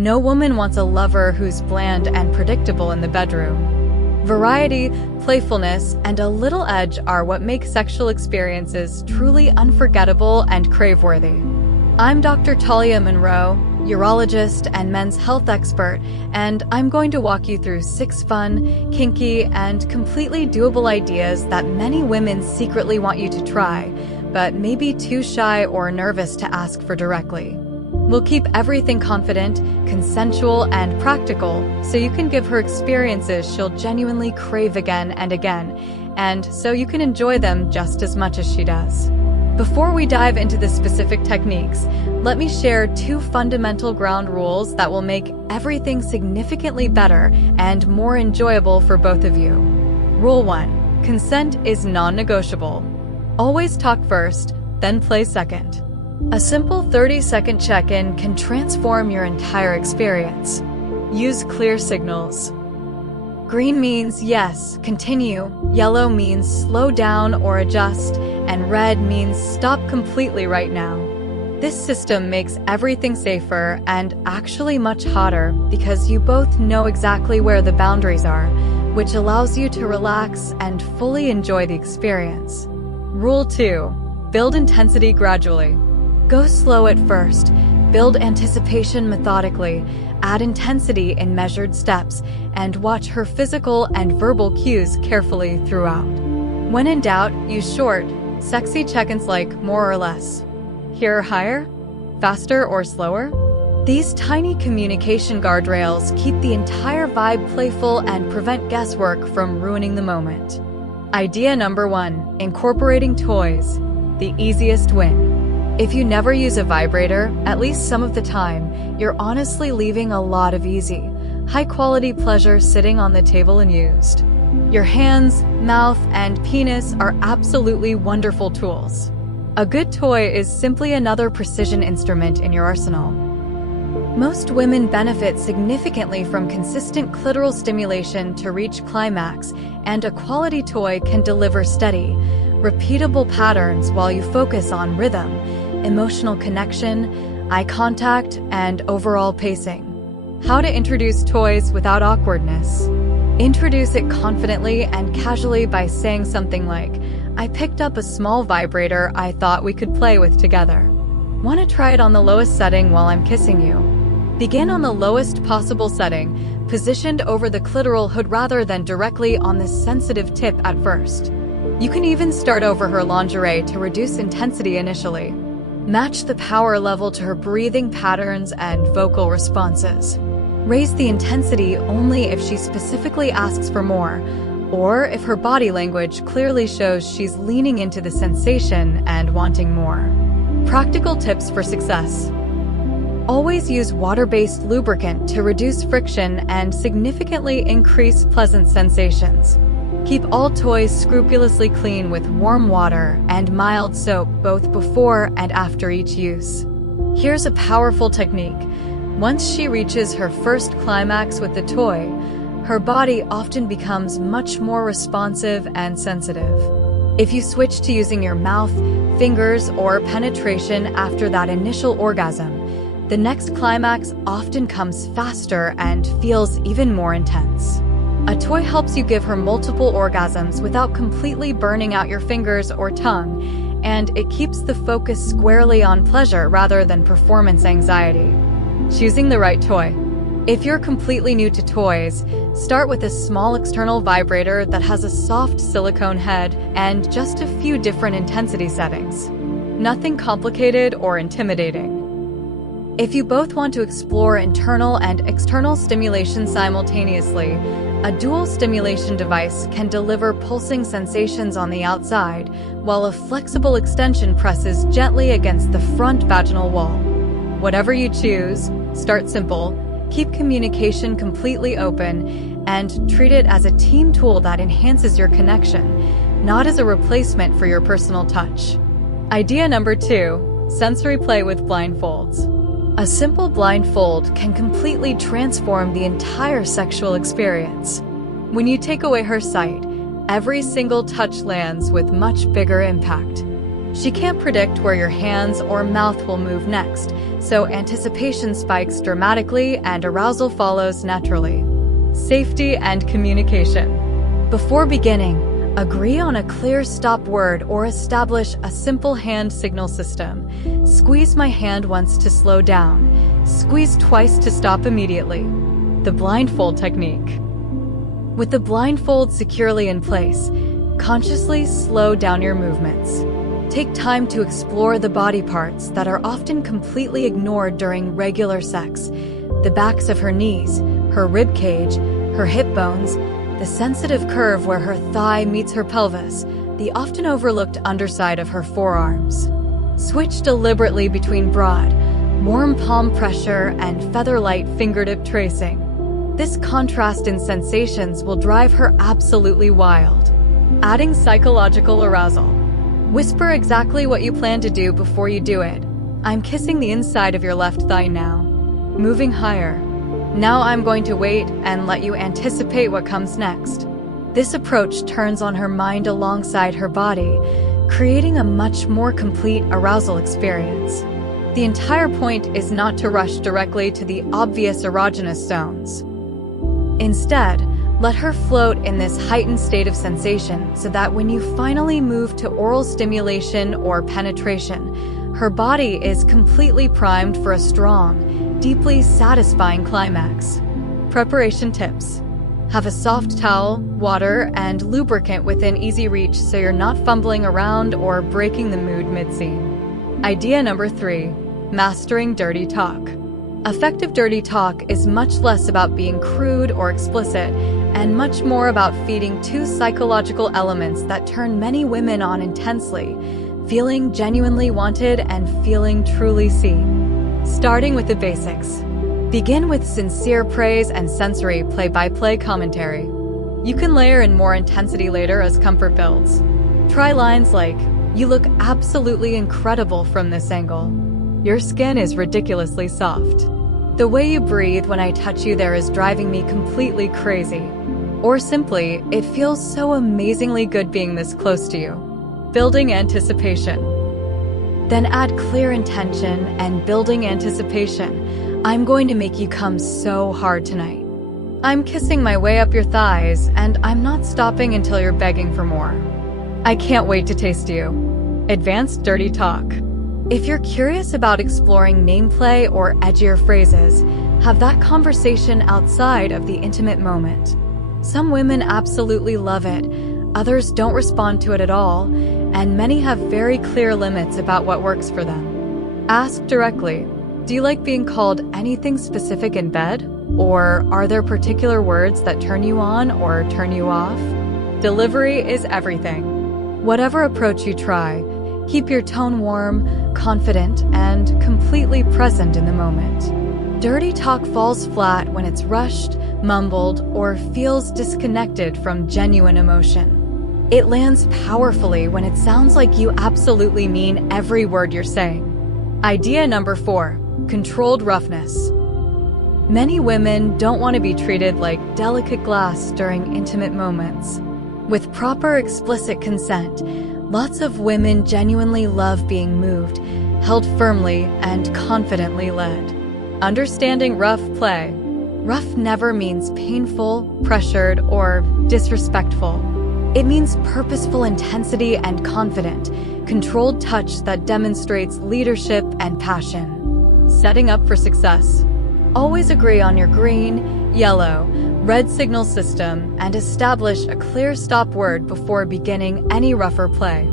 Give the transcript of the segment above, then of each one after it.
No woman wants a lover who's bland and predictable in the bedroom. Variety, playfulness, and a little edge are what make sexual experiences truly unforgettable and crave-worthy. I'm Dr. Talia Monroe, urologist and men's health expert, and I'm going to walk you through 6 fun, kinky, and completely doable ideas that many women secretly want you to try, but may be too shy or nervous to ask for directly. We'll keep everything confident, consensual, and practical, so you can give her experiences she'll genuinely crave again and again, and so you can enjoy them just as much as she does. Before we dive into the specific techniques, let me share 2 fundamental ground rules that will make everything significantly better and more enjoyable for both of you. Rule 1. Consent is non-negotiable. Always talk first, then play second. A simple 30-second check-in can transform your entire experience. Use clear signals. Green means yes, continue, yellow means slow down or adjust, and red means stop completely right now. This system makes everything safer and actually much hotter because you both know exactly where the boundaries are, which allows you to relax and fully enjoy the experience. Rule 2. Build intensity gradually. Go slow at first, build anticipation methodically, add intensity in measured steps, and watch her physical and verbal cues carefully throughout. When in doubt, use short, sexy check-ins like more or less. Here or higher? Faster or slower? These tiny communication guardrails keep the entire vibe playful and prevent guesswork from ruining the moment. Idea number 1. Incorporating toys. The easiest win. If you never use a vibrator, at least some of the time, you're honestly leaving a lot of easy, high-quality pleasure sitting on the table unused. Your hands, mouth, and penis are absolutely wonderful tools. A good toy is simply another precision instrument in your arsenal. Most women benefit significantly from consistent clitoral stimulation to reach climax, and a quality toy can deliver steady, repeatable patterns while you focus on rhythm, emotional connection, eye contact, and overall pacing. How to introduce toys without awkwardness. Introduce it confidently and casually by saying something like, "I picked up a small vibrator I thought we could play with together. Want to try it on the lowest setting while I'm kissing you?" Begin on the lowest possible setting, positioned over the clitoral hood rather than directly on the sensitive tip at first. You can even start over her lingerie to reduce intensity initially. Match the power level to her breathing patterns and vocal responses. Raise the intensity only if she specifically asks for more, or if her body language clearly shows she's leaning into the sensation and wanting more. Practical tips for success. Always use water-based lubricant to reduce friction and significantly increase pleasant sensations. Keep all toys scrupulously clean with warm water and mild soap both before and after each use. Here's a powerful technique. Once she reaches her first climax with the toy, her body often becomes much more responsive and sensitive. If you switch to using your mouth, fingers, or penetration after that initial orgasm, the next climax often comes faster and feels even more intense. A toy helps you give her multiple orgasms without completely burning out your fingers or tongue, and it keeps the focus squarely on pleasure rather than performance anxiety. Choosing the right toy. If you're completely new to toys, start with a small external vibrator that has a soft silicone head and just a few different intensity settings. Nothing complicated or intimidating. If you both want to explore internal and external stimulation simultaneously, a dual stimulation device can deliver pulsing sensations on the outside, while a flexible extension presses gently against the front vaginal wall. Whatever you choose, start simple, keep communication completely open, and treat it as a team tool that enhances your connection, not as a replacement for your personal touch. Idea number 2, sensory play with blindfolds. A simple blindfold can completely transform the entire sexual experience. When you take away her sight, every single touch lands with much bigger impact. She can't predict where your hands or mouth will move next, so anticipation spikes dramatically and arousal follows naturally. Safety and communication. Before beginning, agree on a clear stop word or establish a simple hand signal system. Squeeze my hand once to slow down. Squeeze twice to stop immediately. The blindfold technique. With the blindfold securely in place, consciously slow down your movements. Take time to explore the body parts that are often completely ignored during regular sex. The backs of her knees, her rib cage, her hip bones, the sensitive curve where her thigh meets her pelvis, the often overlooked underside of her forearms. Switch deliberately between broad, warm palm pressure and feather-light fingertip tracing. This contrast in sensations will drive her absolutely wild. Adding psychological arousal. Whisper exactly what you plan to do before you do it. I'm kissing the inside of your left thigh now. Moving higher. Now I'm going to wait and let you anticipate what comes next. This approach turns on her mind alongside her body, creating a much more complete arousal experience. The entire point is not to rush directly to the obvious erogenous zones. Instead, let her float in this heightened state of sensation so that when you finally move to oral stimulation or penetration, her body is completely primed for a strong, deeply satisfying climax. Preparation tips. Have a soft towel, water, and lubricant within easy reach so you're not fumbling around or breaking the mood mid-scene. Idea number 3, mastering dirty talk. Effective dirty talk is much less about being crude or explicit and much more about feeding 2 psychological elements that turn many women on intensely: feeling genuinely wanted and feeling truly seen. Starting with the basics. Begin with sincere praise and sensory play-by-play commentary. You can layer in more intensity later as comfort builds. Try lines like, "You look absolutely incredible from this angle. Your skin is ridiculously soft. The way you breathe when I touch you there is driving me completely crazy." Or simply, "It feels so amazingly good being this close to you." Building anticipation. Then add clear intention and building anticipation. I'm going to make you come so hard tonight. I'm kissing my way up your thighs, and I'm not stopping until you're begging for more. I can't wait to taste you. Advanced dirty talk. If you're curious about exploring nameplay or edgier phrases, have that conversation outside of the intimate moment. Some women absolutely love it, others don't respond to it at all, and many have very clear limits about what works for them. Ask directly, do you like being called anything specific in bed? Or are there particular words that turn you on or turn you off? Delivery is everything. Whatever approach you try, keep your tone warm, confident, and completely present in the moment. Dirty talk falls flat when it's rushed, mumbled, or feels disconnected from genuine emotion. It lands powerfully when it sounds like you absolutely mean every word you're saying. Idea number 4, controlled roughness. Many women don't want to be treated like delicate glass during intimate moments. With proper explicit consent, lots of women genuinely love being moved, held firmly, and confidently led. Understanding rough play. Rough never means painful, pressured, or disrespectful. It means purposeful intensity and confident, controlled touch that demonstrates leadership and passion. Setting up for success. Always agree on your green, yellow, red signal system and establish a clear stop word before beginning any rougher play.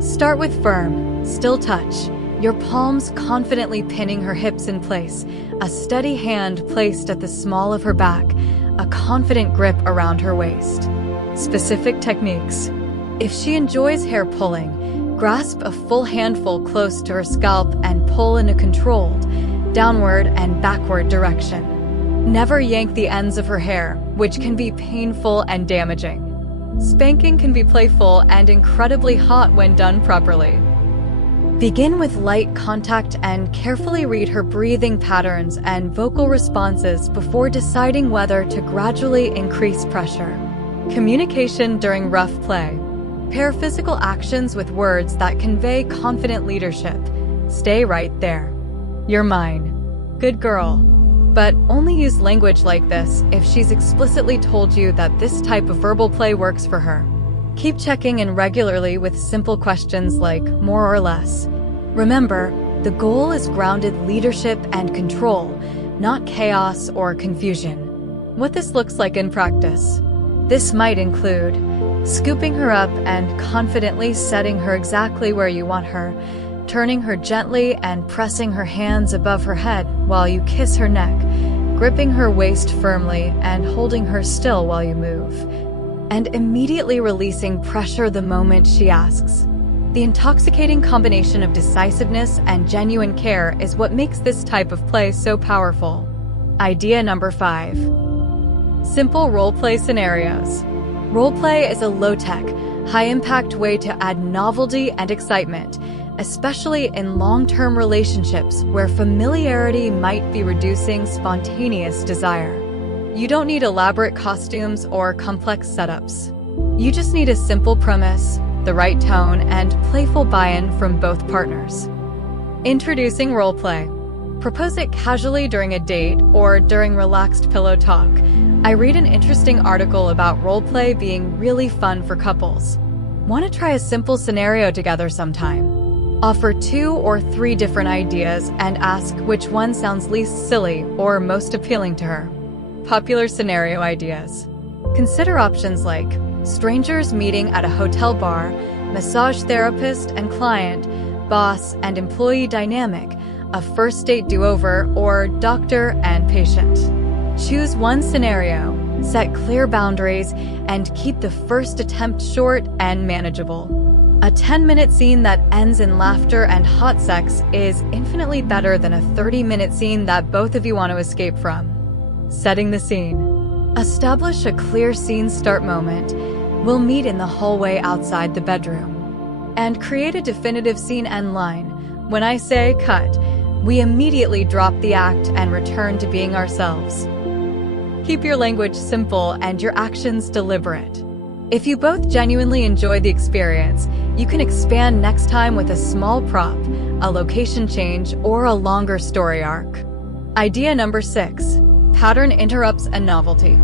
Start with firm, still touch, your palms confidently pinning her hips in place, a steady hand placed at the small of her back, a confident grip around her waist. Specific techniques. If she enjoys hair pulling, grasp a full handful close to her scalp and pull in a controlled, downward and backward direction. Never yank the ends of her hair, which can be painful and damaging. Spanking can be playful and incredibly hot when done properly. Begin with light contact and carefully read her breathing patterns and vocal responses before deciding whether to gradually increase pressure. Communication during rough play. Pair physical actions with words that convey confident leadership. Stay right there. You're mine. Good girl. But only use language like this if she's explicitly told you that this type of verbal play works for her. Keep checking in regularly with simple questions like more or less. Remember, the goal is grounded leadership and control, not chaos or confusion. What this looks like in practice. This might include scooping her up and confidently setting her exactly where you want her, turning her gently and pressing her hands above her head while you kiss her neck, gripping her waist firmly and holding her still while you move, and immediately releasing pressure the moment she asks. The intoxicating combination of decisiveness and genuine care is what makes this type of play so powerful. Idea number 5. Simple role-play scenarios. Role-play is a low-tech, high-impact way to add novelty and excitement, especially in long-term relationships where familiarity might be reducing spontaneous desire. You don't need elaborate costumes or complex setups. You just need a simple premise, the right tone, and playful buy-in from both partners. Introducing roleplay. Propose it casually during a date or during relaxed pillow talk. I read an interesting article about roleplay being really fun for couples. Want to try a simple scenario together sometime? Offer 2 or 3 different ideas and ask which one sounds least silly or most appealing to her. Popular scenario ideas. Consider options like strangers meeting at a hotel bar, massage therapist and client, boss and employee dynamic, a first date do-over, or doctor and patient. Choose one scenario, set clear boundaries, and keep the first attempt short and manageable. A 10-minute scene that ends in laughter and hot sex is infinitely better than a 30-minute scene that both of you want to escape from. Setting the scene. Establish a clear scene start moment. We'll meet in the hallway outside the bedroom. And create a definitive scene end line. When I say cut, we immediately drop the act and return to being ourselves. Keep your language simple and your actions deliberate. If you both genuinely enjoy the experience, you can expand next time with a small prop, a location change, or a longer story arc. Idea number 6. Pattern interrupts and novelty.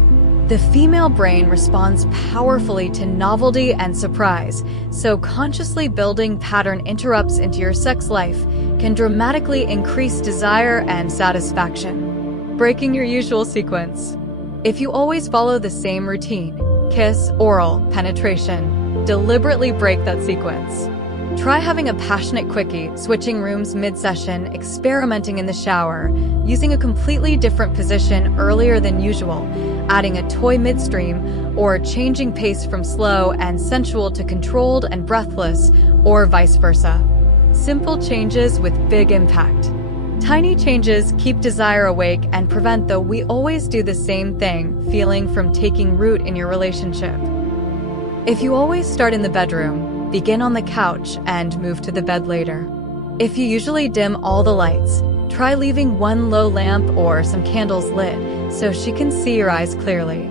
The female brain responds powerfully to novelty and surprise, so consciously building pattern interrupts into your sex life can dramatically increase desire and satisfaction. Breaking your usual sequence. If you always follow the same routine, kiss, oral, penetration, deliberately break that sequence. Try having a passionate quickie, switching rooms mid-session, experimenting in the shower, using a completely different position earlier than usual, adding a toy midstream, or changing pace from slow and sensual to controlled and breathless, or vice versa. Simple changes with big impact. Tiny changes keep desire awake and prevent the "we always do the same thing" feeling from taking root in your relationship. If you always start in the bedroom, begin on the couch and move to the bed later. If you usually dim all the lights, try leaving one low lamp or some candles lit so she can see your eyes clearly.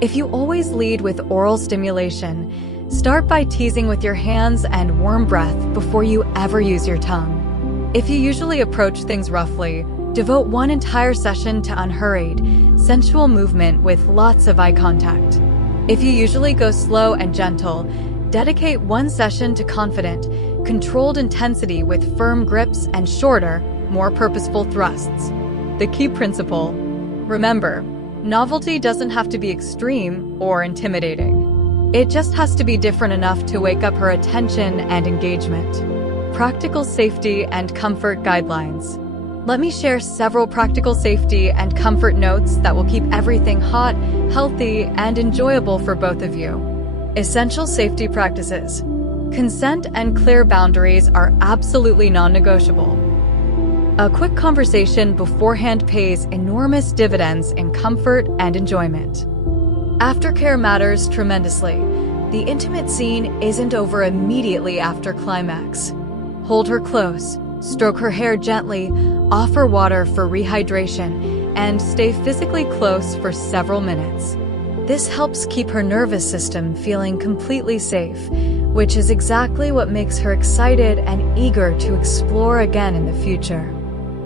If you always lead with oral stimulation, start by teasing with your hands and warm breath before you ever use your tongue. If you usually approach things roughly, devote one entire session to unhurried, sensual movement with lots of eye contact. If you usually go slow and gentle, dedicate one session to confident, controlled intensity with firm grips and shorter, more purposeful thrusts. The key principle. Remember, novelty doesn't have to be extreme or intimidating. It just has to be different enough to wake up her attention and engagement. Practical safety and comfort guidelines. Let me share several practical safety and comfort notes that will keep everything hot, healthy, and enjoyable for both of you. Essential safety practices. Consent and clear boundaries are absolutely non-negotiable. A quick conversation beforehand pays enormous dividends in comfort and enjoyment. Aftercare matters tremendously. The intimate scene isn't over immediately after climax. Hold her close, stroke her hair gently, offer water for rehydration, and stay physically close for several minutes. This helps keep her nervous system feeling completely safe, which is exactly what makes her excited and eager to explore again in the future.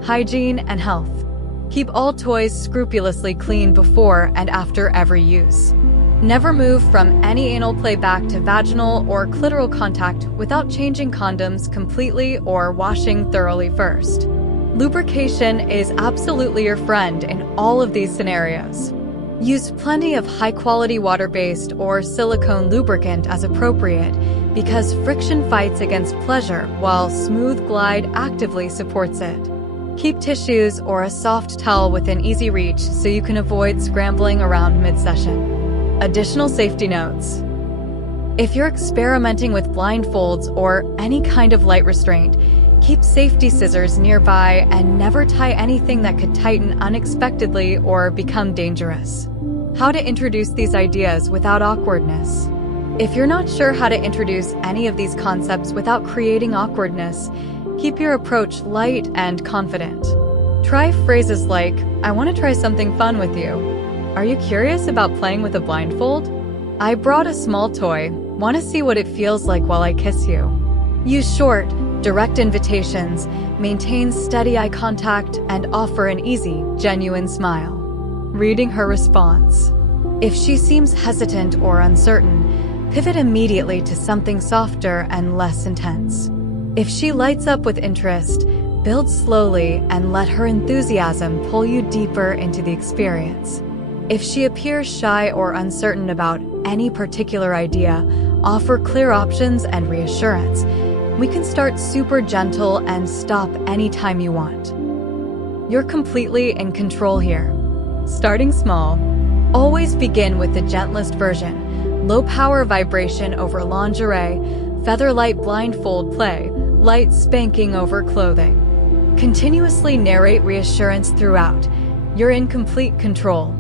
Hygiene and health. Keep all toys scrupulously clean before and after every use. Never move from any anal play back to vaginal or clitoral contact without changing condoms completely or washing thoroughly first. Lubrication is absolutely your friend in all of these scenarios. Use plenty of high-quality water-based or silicone lubricant as appropriate because friction fights against pleasure while smooth glide actively supports it. Keep tissues or a soft towel within easy reach so you can avoid scrambling around mid-session. Additional safety notes. If you're experimenting with blindfolds or any kind of light restraint, keep safety scissors nearby and never tie anything that could tighten unexpectedly or become dangerous. How to introduce these ideas without awkwardness. If you're not sure how to introduce any of these concepts without creating awkwardness, keep your approach light and confident. Try phrases like, "I want to try something fun with you." "Are you curious about playing with a blindfold?" "I brought a small toy. Want to see what it feels like while I kiss you?" Use short, direct invitations, maintain steady eye contact, and offer an easy, genuine smile. Reading her response. If she seems hesitant or uncertain, pivot immediately to something softer and less intense. If she lights up with interest, build slowly and let her enthusiasm pull you deeper into the experience. If she appears shy or uncertain about any particular idea, offer clear options and reassurance. We can start super gentle and stop anytime you want. You're completely in control here. Starting small. Always begin with the gentlest version. Low power vibration over lingerie, featherlight blindfold play, light spanking over clothing. Continuously narrate reassurance throughout. You're in complete control.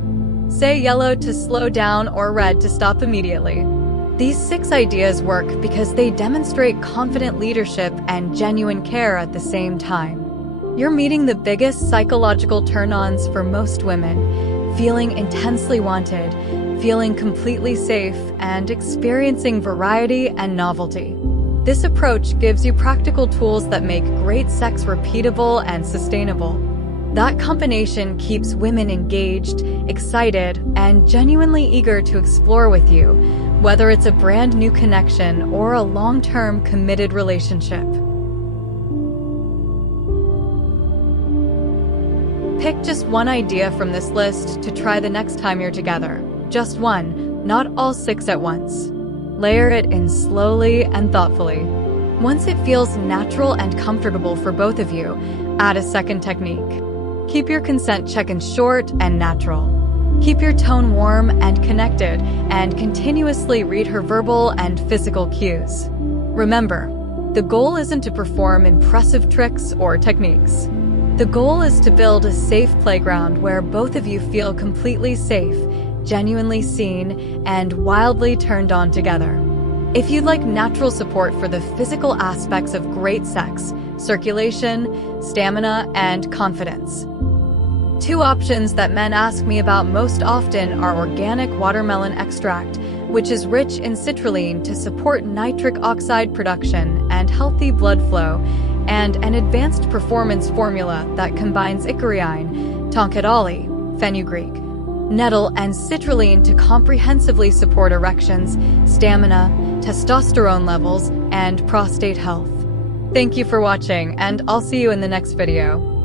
Say yellow to slow down or red to stop immediately. These 6 ideas work because they demonstrate confident leadership and genuine care at the same time. You're meeting the biggest psychological turn-ons for most women, feeling intensely wanted, feeling completely safe, and experiencing variety and novelty. This approach gives you practical tools that make great sex repeatable and sustainable. That combination keeps women engaged, excited, and genuinely eager to explore with you, whether it's a brand new connection or a long-term committed relationship. Pick just one idea from this list to try the next time you're together. Just one, not all 6 at once. Layer it in slowly and thoughtfully. Once it feels natural and comfortable for both of you, add a second technique. Keep your consent check-in short and natural. Keep your tone warm and connected, and continuously read her verbal and physical cues. Remember, the goal isn't to perform impressive tricks or techniques. The goal is to build a safe playground where both of you feel completely safe, genuinely seen, and wildly turned on together. If you'd like natural support for the physical aspects of great sex, circulation, stamina, and confidence. 2 options that men ask me about most often are organic watermelon extract, which is rich in citrulline to support nitric oxide production and healthy blood flow, and an advanced performance formula that combines icoriine, tonkaddali, fenugreek, nettle, and citrulline to comprehensively support erections, stamina, testosterone levels, and prostate health. Thank you for watching, and I'll see you in the next video.